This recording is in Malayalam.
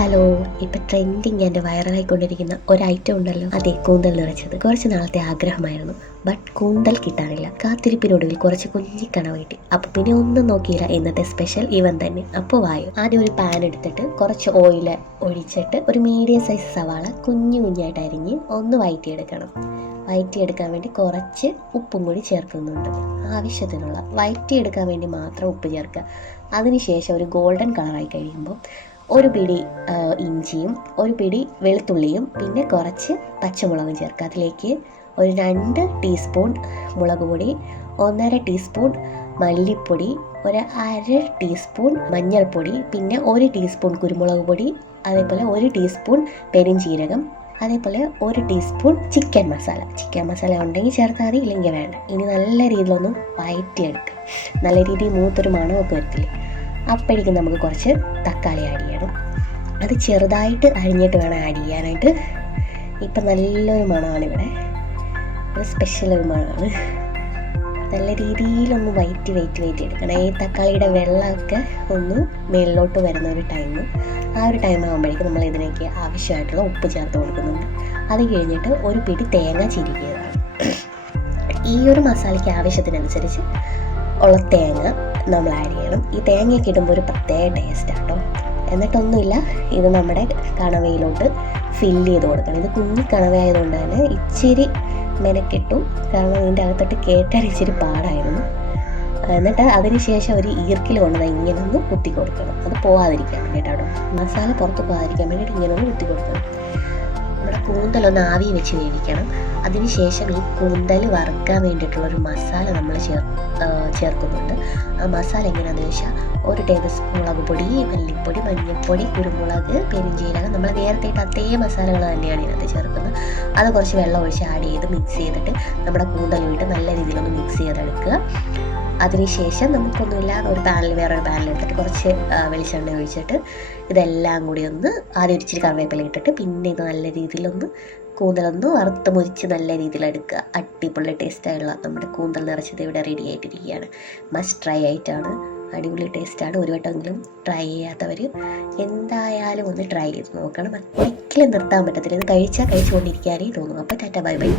ഹലോ, ഇപ്പം ട്രെൻഡിങ് ആൻഡ് വൈറലായിക്കൊണ്ടിരിക്കുന്ന ഒരു ഐറ്റം ഉണ്ടല്ലോ, അതെ, കൂന്തൽ നിറച്ചത്. കുറച്ച് നാളത്തെ ആഗ്രഹമായിരുന്നു, ബട്ട് കൂന്തൽ കിട്ടാനില്ല. കാത്തിരിപ്പിനൊടുവിൽ കുറച്ച് കുഞ്ഞിക്കണ കിട്ടി. അപ്പോൾ പിന്നെ ഒന്നും നോക്കിയില്ല, ഇന്നത്തെ സ്പെഷ്യൽ ഇവൻ തന്നെ. അപ്പോൾ വായു. ആദ്യം ഒരു പാൻ എടുത്തിട്ട് കുറച്ച് ഓയിൽ ഒഴിച്ചിട്ട് ഒരു മീഡിയം സൈസ് സവാള കുഞ്ഞു കുഞ്ഞായിട്ട് അരിഞ്ഞ് ഒന്ന് വഴറ്റിയെടുക്കണം. വഴറ്റിയെടുക്കാൻ വേണ്ടി കുറച്ച് ഉപ്പും കൂടി ചേർക്കുന്നുണ്ട്. ആവശ്യത്തിനുള്ള വഴറ്റിയെടുക്കാൻ വേണ്ടി മാത്രം ഉപ്പ് ചേർക്കുക. അതിനുശേഷം ഒരു ഗോൾഡൻ കളറായി കഴിയുമ്പോൾ ഒരു പിടി ഇഞ്ചിയും ഒരു പിടി വെളുത്തുള്ളിയും പിന്നെ കുറച്ച് പച്ചമുളകും ചേർക്കുക. അതിലേക്ക് ഒരു 2 ടീസ്പൂൺ മുളക് പൊടി, 1.5 ടീസ്പൂൺ മല്ലിപ്പൊടി, ഒരു 1/2 ടീസ്പൂൺ മഞ്ഞൾപ്പൊടി, പിന്നെ 1 ടീസ്പൂൺ കുരുമുളക് പൊടി, അതേപോലെ 1 ടീസ്പൂൺ പെരുംജീരകം, അതേപോലെ 1 ടീസ്പൂൺ ചിക്കൻ മസാല ഉണ്ടെങ്കിൽ ചേർത്താൽ മതി, ഇല്ലെങ്കിൽ വേണ്ട. ഇനി നല്ല രീതിയിലൊന്ന് വഴറ്റിയെടുക്കുക. നല്ല രീതിയിൽ മൂത്തൊരു മണമൊക്കെ വരത്തില്ലേ, അപ്പോഴേക്കും നമുക്ക് കുറച്ച് തക്കാളി ആഡ് ചെയ്യണം. അത് ചെറുതായിട്ട് അരിഞ്ഞിട്ട് വേണം ആഡ് ചെയ്യാനായിട്ട്. ഇപ്പം നല്ലൊരു മണമാണ് ഇവിടെ, ഒരു സ്പെഷ്യൽ ഒരു മണമാണ്. നല്ല രീതിയിലൊന്ന് വയറ്റി എടുക്കണം. ഈ തക്കാളിയുടെ വെള്ളമൊക്കെ ഒന്ന് മേളിലോട്ട് വരുന്ന ഒരു ടൈം, ആ ഒരു ടൈം ആകുമ്പോഴേക്കും നമ്മൾ ഇതിലേക്ക് ആവശ്യമായിട്ടുള്ള ഉപ്പ് ചേർത്ത് കൊടുക്കുന്നുണ്ട്. അത് കഴിഞ്ഞിട്ട് ഒരു പിടി തേങ്ങ ചിരിക്കുകയാണ്. ഈ ഒരു മസാലയ്ക്ക് ആവശ്യത്തിനനുസരിച്ച് ഉള്ള തേങ്ങ നമ്മൾ ആഡ് ചെയ്യണം. ഈ തേങ്ങയൊക്കെ ഇടുമ്പോൾ ഒരു പ്രത്യേക ടേസ്റ്റ് ആട്ടോ. എന്നിട്ടൊന്നുമില്ല, ഇത് നമ്മുടെ കണവയിലോട്ട് ഫില്ല് ചെയ്ത് കൊടുക്കണം. ഇത് കുഞ്ഞി കണവയായതുകൊണ്ട് തന്നെ ഇച്ചിരി മെനക്കെട്ടു, കാരണം ഇതിൻ്റെ അകത്തോട്ട് കയറ്റാൻ ഇച്ചിരി പാടായിരുന്നു. എന്നിട്ട് അതിനുശേഷം ഒരു ഈർക്കിൽ കൊണ്ട് ഇങ്ങനെ ഒന്ന് കുത്തി കൊടുക്കണം. അത് പോകാതിരിക്കാൻ വേണ്ടിയിട്ടാണ്, മസാല പുറത്ത് പോകാതിരിക്കാൻ വേണ്ടിയിട്ട് ഇങ്ങനെ ഒന്ന് കുത്തി കൊടുക്കണം. നമ്മുടെ കൂന്തലൊന്ന് ആവി വെച്ച് വേവിക്കണം. അതിനുശേഷം ഈ കൂന്തൽ വറുക്കാൻ വേണ്ടിയിട്ടുള്ളൊരു മസാല നമ്മൾ ചേർക്കുന്നുണ്ട്. ആ മസാല എങ്ങനെയാണെന്ന് വെച്ചാൽ 1 ടേബിൾ സ്പൂൺ മുളക് പൊടി, മല്ലിപ്പൊടി, മഞ്ഞൾപ്പൊടി, കുരുമുളക്, പെരുംജീരകം, നമ്മൾ നേരത്തെ ഇട്ട അതേ മസാലകൾ തന്നെയാണ് ഇതിനകത്ത് ചേർക്കുന്നത്. അത് കുറച്ച് വെള്ളം ഒഴിച്ച് ആഡ് ചെയ്ത് മിക്സ് ചെയ്തിട്ട് നമ്മുടെ കൂന്തലുമായിട്ട് നല്ല രീതിയിലൊന്ന് മിക്സ് ചെയ്തെടുക്കുക. അതിനുശേഷം നമുക്കൊന്നുമില്ല, ഒരു വേറൊരു പാനിലെടുത്തിട്ട് കുറച്ച് വെളിച്ചെണ്ണ ഒഴിച്ചിട്ട് ഇതെല്ലാം കൂടി ഒന്ന് ആദ്യം ഇച്ചിരി കറിവേപ്പില ഇട്ടിട്ട് പിന്നെ ഇത് നല്ല രീതിയിലൊന്ന് കൂന്തലൊന്ന് വറുത്ത് മുരിച്ച് നല്ല രീതിയിലെടുക്കുക. അടിപൊളി ടേസ്റ്റായുള്ള നമ്മുടെ കൂന്തൽ നിറച്ചത് ഇവിടെ റെഡി ആയിട്ടിരിക്കുകയാണ്. മസ്റ്റ് ട്രൈ ആയിട്ടാണ്, അടിപൊളി ടേസ്റ്റാണ്. ഒരു വട്ടമെങ്കിലും ട്രൈ ചെയ്യാത്തവർ എന്തായാലും ഒന്ന് ട്രൈ ചെയ്ത് നോക്കണം. ഒരിക്കലും നിർത്താൻ പറ്റത്തില്ല, ഇത് കഴിച്ചുകൊണ്ടിരിക്കാനേ തോന്നും. അപ്പോൾ ടാറ്റ, ബൈ ബൈ.